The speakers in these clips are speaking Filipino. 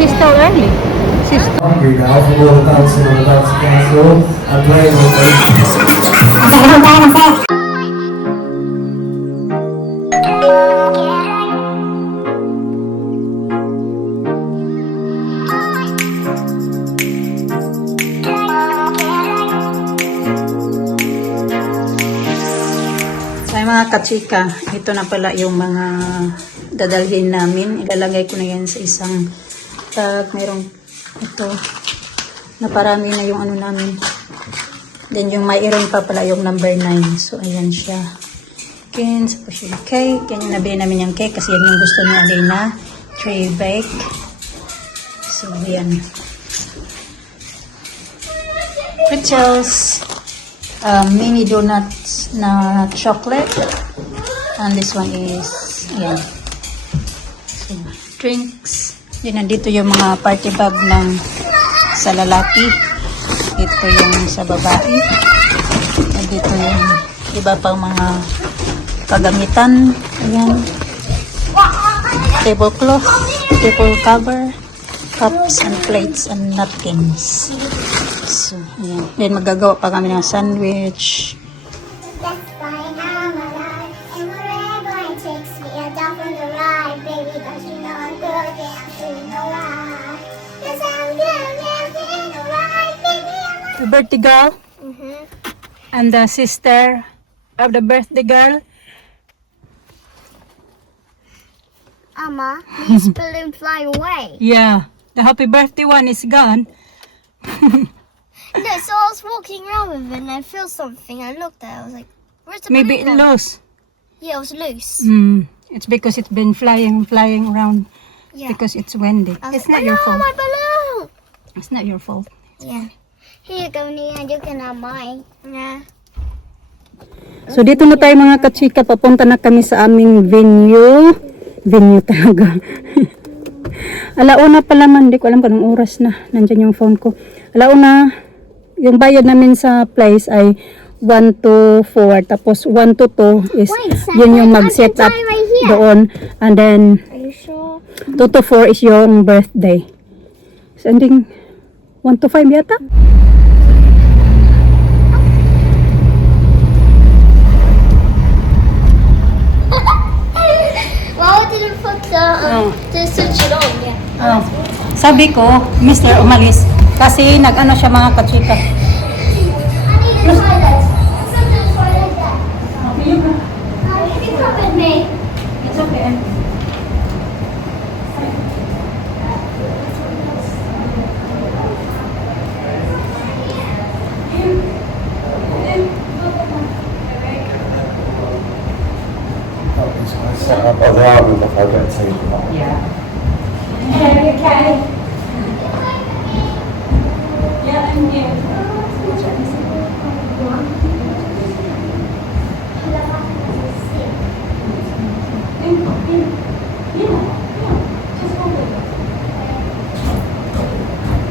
She's still early. She's still... Hungry now from all the dancing on the dance castle and playing with Ay mga kachika, ito na pala yung mga dadalhin namin. Ilalagay ko na yan sa isang tag. Merong ito. Naparami na yung ano namin. Then yung mayroon pa pala yung number 9. So ayan siya. Kins, tapos yung cake. Yan yung nabili namin yung cake kasi yan yung gusto ni Alina. Tray bake. So ayan. Pretzels. Mini donuts na chocolate, and this one is ayan. So, drinks. Then nandito yung mga party bag ng sa lalaki, ito yung sa babae, nandito yung iba pang mga kagamitan, ayan, tablecloth, table cover, cups and plates and napkins. So, ayan. Then magagawa pa kami ng sandwich. Let's fly out my life, and wherever it takes me, I jump on the ride, baby, don't you know I'm good, yeah, I'm feeling alright. Yes, I'm good, yeah, I'm feeling alright, baby, I'm The birthday girl and the sister of the birthday girl. Amma, these balloons fly away. Yeah, the happy birthday one is gone. No, so I was walking around with it and I feel something. I looked at it, I was like, where's the Maybe balloon it gone? loose. Yeah, it was loose. It's because it's been flying around Yeah. because it's windy. I was It's like, not your "Oh, no, fault. my balloon! It's not your fault. Yeah. Here you go, Nia, you can have mine. Yeah. So dito na tayo mga kachika, papunta na kami sa aming venue. Venue talaga. Alauna pala man, hindi ko alam kung anong oras na. Nandyan yung phone ko. Alauna, yung bayad namin sa place ay 1 to 4. Tapos 1 to 2 is Wait, yun yung second, mag-set I up can try right here. doon. And then Are you sure? 2 to 4 is yung birthday. So ending 1 to 5 yata. Well, I didn't put the switch it on. Yeah. Sabi ko, Mr. umalis. Kasi nag-ano siya mga kachika. I need to try this. Sometimes try like that. Can you come with me? It's okay. set up. Oh, they are with I don't see them. Yeah. Okay. Yeah, I'm here.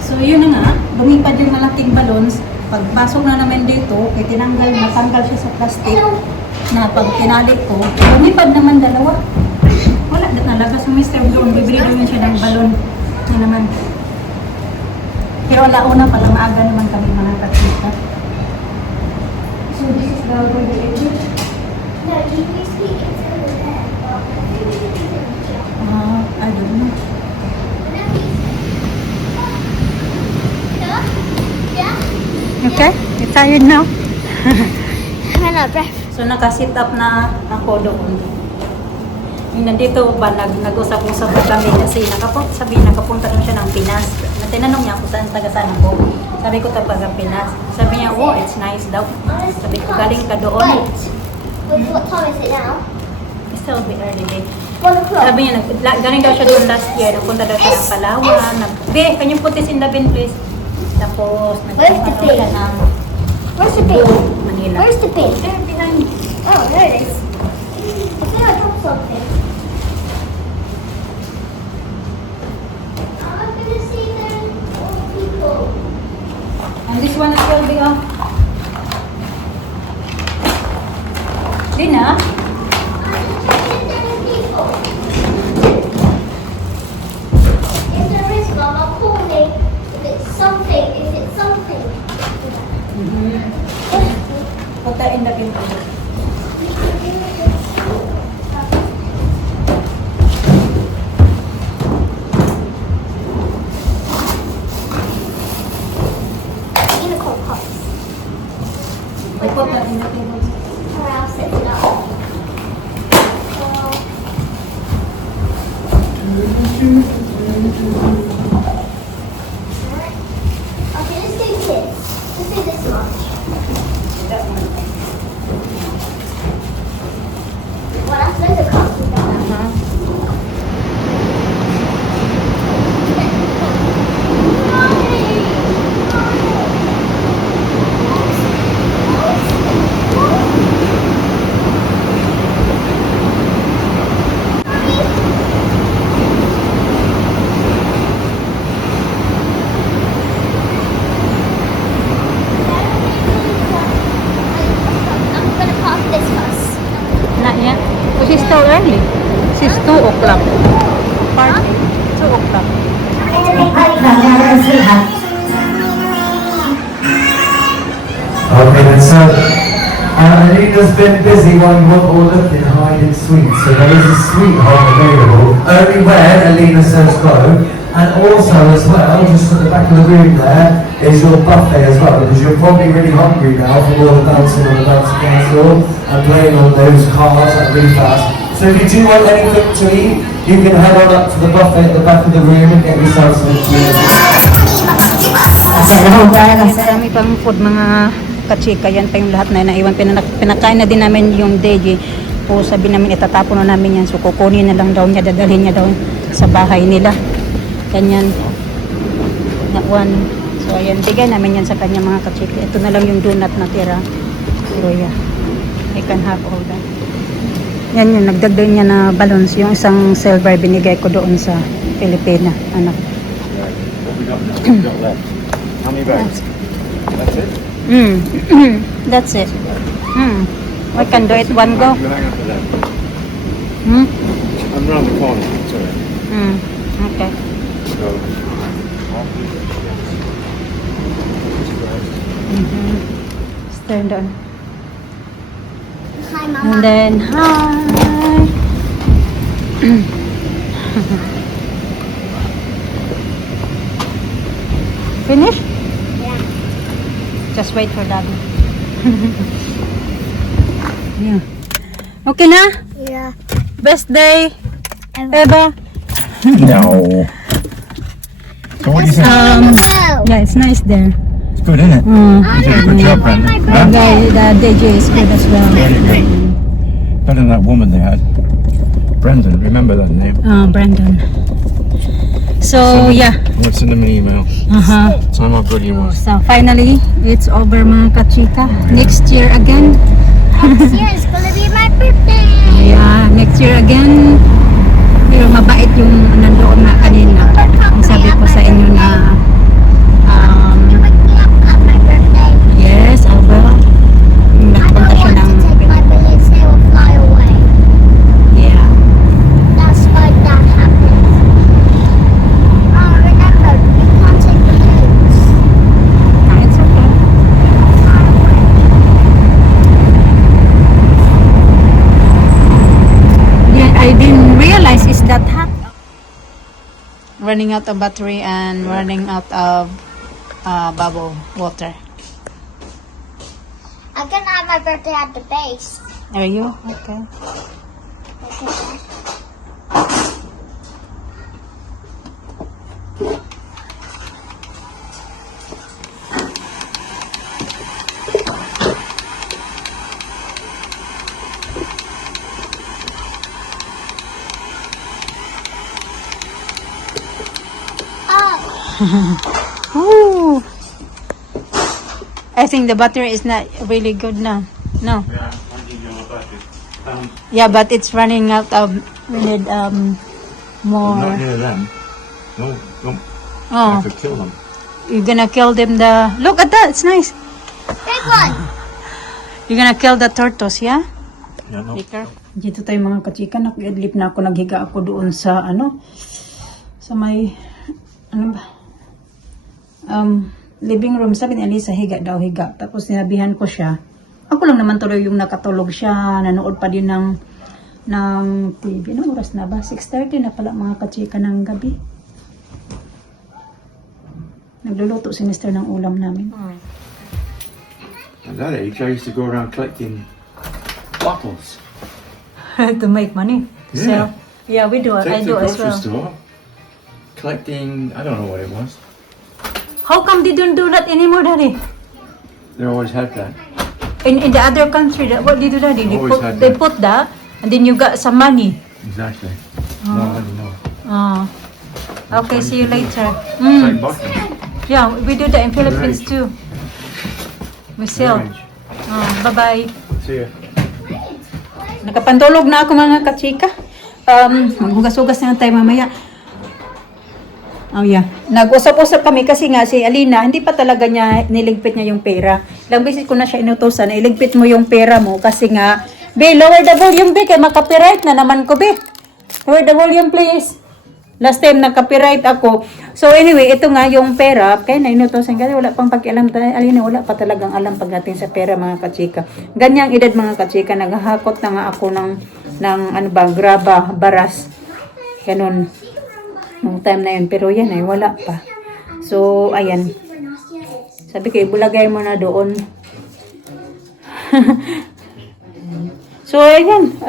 So yun na nga, lumipad yung malaking balloons. Pagpasok na namin dito, natanggal siya sa plastic na pag tinali ko, lumipad naman dalawa. Wala, nalabas yung Mr. Doon, bibili doon siya ng balon. Yan naman. Pero alauna pala, maaga naman kami mga katsika. So this is the birthday area. No, you can speak into the bed. I don't know. Yeah? Okay? You're tired now? I'm out of breath. So nakasit up na ako doon. Yung nandito ba, nag-usap-usap na kami kasi nakapunta rin siya ng Pinas. Tinanong niya ako saan ako. Sabi ko taga Pinas. Sabi niya, oh, it's nice daw. Sabi ko, galing ka doon. Wait, what time is it now? It's still a bit early day. 1 o'clock. Sabi niya, galing daw siya doon last year. Nagpunta daw siya ng Palawan. Can you put this in the bin, please? Tapos, Where's the nagpunta daw siya bin? ng Where's the bin? Manila. Where's the bin? There, behind. Oh, there it is. I feel like I dropped something. I'm gonna see the old people. And this one as well, big up. Din na? I'm just checking the people. If there is Okay, let's do this. Let's do this much. Well, that's loads of cups we've done. I'm gonna pass this first. Not yet. But it's still early. It's 2 o'clock. Party. 2 o'clock. Okay, then so Alina's been busy while you were all looking hiding sweets. So there is a sweetheart available only when Alina says go. And also as well, just at the back of the room there is your buffet as well, because you're probably really hungry now from all the dancing on the dancing castle and playing on those cars at really fast. So if you do want anything to eat, you can head on up to the buffet at the back of the room and get yourself something to eat. Marami pang food mga kachika. Yan pa yung lahat na naiwan. Pinakain na din namin yung Deji. O sabi namin itatapon na namin yan. So kukunin na lang daw niya. Dadalhin niya daw sa bahay nila. Ganyan. That one. So ayan. Bigay namin yan sa kanya mga kachika. Ito na lang yung donut na tira. Pero yeah. I can have all that. Yan yung nagdagdag niya na balloons. Yung isang silver binigay ko doon sa Pilipina. Anak. We got left. How many bags? That's it? That's it. We can do it one go. You hang up for that. Hmm? I'm round the corner. Sorry. Okay. So, Just turn down. Hi, And Mama. then, hi. Finish? Yeah. Just wait for Daddy. Yeah. Okay na? Yeah. Best day ever? no. So what do you think? Yeah, it's nice there. It's good, isn't it? You did a good job, Brandon. The Huh? guy, the DJ is good as well. Very good. Better than that woman they had. Brendan, remember that name? Brandon. So, yeah. Let's send him an email. Time how good he was. So, finally, it's over mga kachika. Next year again. Next year is gonna be my birthday. Yeah, next year again. Pero mabait yung nandoon na kanina. Ang sabi ko sa inyo na You wake me up on my birthday. yes, I will. I Nakapunta don't siya want to ng take my balloons, they will fly away. yeah. That's why that happens. Remember, you can't take balloons. It's okay. Fly away. Yeah, I didn't realize it's that hot. Running out of battery and running out of bubble water. I'm gonna have my birthday at the base. Are you? Okay. Oh, Ooh. I think the butter is not really good now. No. Yeah, I need your bucket. Yeah, but it's running out of. We need more. Not near them. No, don't. Oh, I could kill them. you're gonna kill them. Look at that. It's nice. big one. You're gonna kill the tortoise, yeah? Yeah, no. Dito tayo mga kachika. Nag-adlip na ako. Naghiga ako doon sa sa may ba? Living room. Sabi ni Alisa, higa daw, higa. Tapos sinabihan ko siya. Ako lang naman tuloy yung nakatulog siya. Nanood pa din ng TV. Anong oras na ba? 6:30 na pala mga kachika ng gabi. Nagluluto si Mr. ng ulam namin. At that age, I used to go around collecting bottles. To make money. Yeah. Yeah, we do. I Take do to the as grocery well. store, collecting, I don't know what it was. How come they don't do that anymore, Daddy? They always had that. In the other country, what they do, Daddy? Always had They that. put that, and then you got some money. Exactly. No, I don't know. Oh. Okay, see you later. It's Mm. like butter. Yeah, we do that in Philippines Right. too. We sell. Orange. Bye-bye. See ya. Nakapantulog na ako mga kachika. Maghugas-hugas na tayo mamaya. Oh yeah. Nag-usap-usap kami kasi nga si Alina, hindi pa talaga niya niligpit niya yung pera. Ilang beses ko na siya inutosan na iligpit mo yung pera mo kasi nga, be, lower the volume, be, kaya makapiright na naman ko, be. Lower the volume, please. Last time nag-copyright ako. So anyway, ito nga yung pera, kaya na inutosan kasi wala pang pakialam tayo. Alina, wala pa talagang alam pagdating sa pera mga kachika. Ganyang edad mga kachika, naghahakot na nga ako ng ano ba, graba, baras. Ganun. Nung time na yun. Pero yan ay wala pa. So, ayan. Sabi ko, ibulagay mo na doon. So, ayan.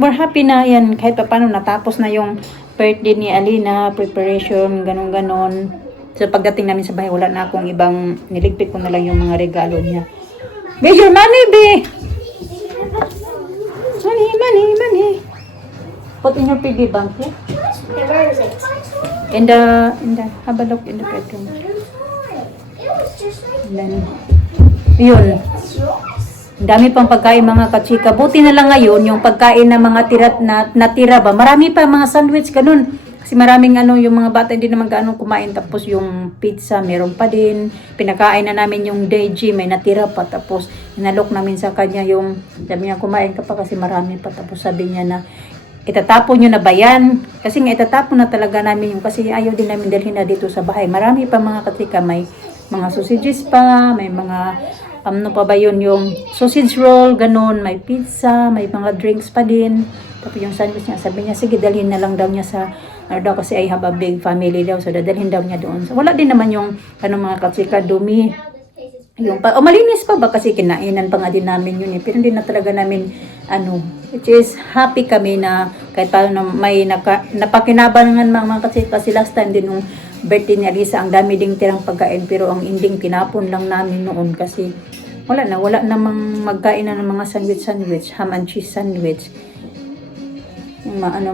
We're happy na yan. Kahit pa paano natapos na yung birthday ni Alina, preparation, ganon-ganon. So, pagdating namin sa bahay, wala na akong ibang, niligpit ko na lang yung mga regalo niya. Be, your money, be! Money. Put in your piggy bank, yeah? Where is it? In the, have a look in the bedroom. It was just like And then, yun. Ang dami pang pagkain mga kachika. Buti na lang ngayon, yung pagkain na mga natira ba. Marami pa mga sandwich, ganun. Kasi maraming yung mga bata hindi naman gaano kumain. Tapos yung pizza, meron pa din. Pinakain na namin yung Deji, may natira pa. Tapos, inalok namin sa kanya yung, sabi niya, kumain ka pa kasi marami pa. Tapos sabi niya na, itatapon nyo na ba yan? Kasi nga itatapon na talaga namin yung, kasi ayaw din namin dalhin na dito sa bahay. Marami pa mga kachika, may mga sausages pa, may mga, ano pa ba yun, yung sausage roll, ganun, may pizza, may mga drinks pa din. Tapos yung sandwich niya, sabi niya, sige, dalhin na lang daw niya sa, daw kasi I have a big family daw, so dadalhin daw niya doon. So, wala din naman yung, mga kachika, dumi. Yung malinis pa ba kasi kinainan pa nga din namin yun eh. Pero hindi na talaga namin which is happy kami na kahit paano na may napakinabangan mga kasi last time din nung birthday ni Alisa, ang dami ding tirang pagkain pero ang ending tinapon lang namin noon kasi wala namang magkain na ng mga sandwich, ham and cheese sandwich.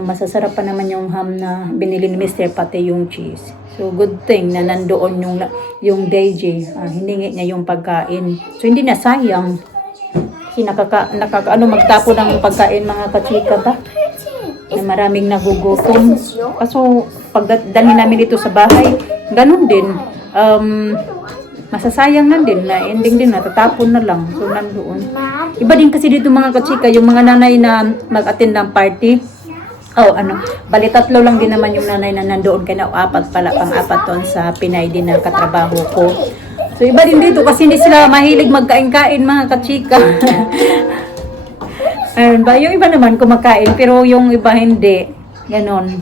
Masasarap pa naman yung ham na binili ni Mr. pati yung cheese. So, good thing na nandoon yung Deji. Hiningi niya yung pagkain. So, hindi na sayang. Kasi magtapo ng pagkain mga kachika ba? Na maraming nagugutom. Kaso, pagdalhin namin dito sa bahay, ganun din. Masasayang na din. Na ending din, natatapon na lang. So, nandoon. Iba din kasi dito mga kachika, yung mga nanay na mag-attend ng party. Bali 3 lang din naman yung nanay na nandoon kaya pang-apat doon sa Pinay din na katrabaho ko. So iba din dito kasi hindi sila mahilig magkain-kain mga kachika. Ayun ba, yung iba naman kumakain pero yung iba hindi. Ganon.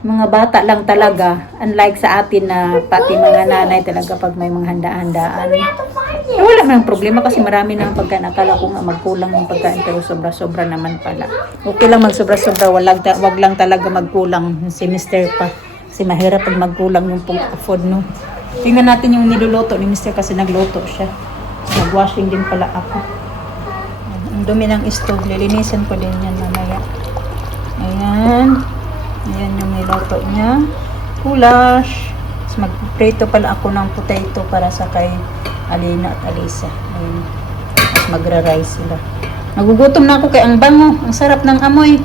Mga bata lang talaga. Unlike sa atin na pati mga nanay talaga pag may mga handa-handaan. Wala nang problema kasi marami nang pagkain. Akala ko nga magkulang yung pagkain pero sobra-sobra naman pala. Okay lang magsobra-sobra, wag lang talaga magkulang si Mr. pa. Kasi mahirap pag magkulang yung food, no. Tingnan natin yung niluluto ni Mr. kasi nagluto siya. Nag-washing din pala ako. Ang dumi ng stove, lilinisan ko din yan mamaya. Ayan. Ayan yung niluto niya. Goulash. Magprito pala ako ng potato para sa kay Alina at Alisa. Ayun. Magra-rice sila. Nagugutom na ako kay ang bango. Ang sarap ng amoy.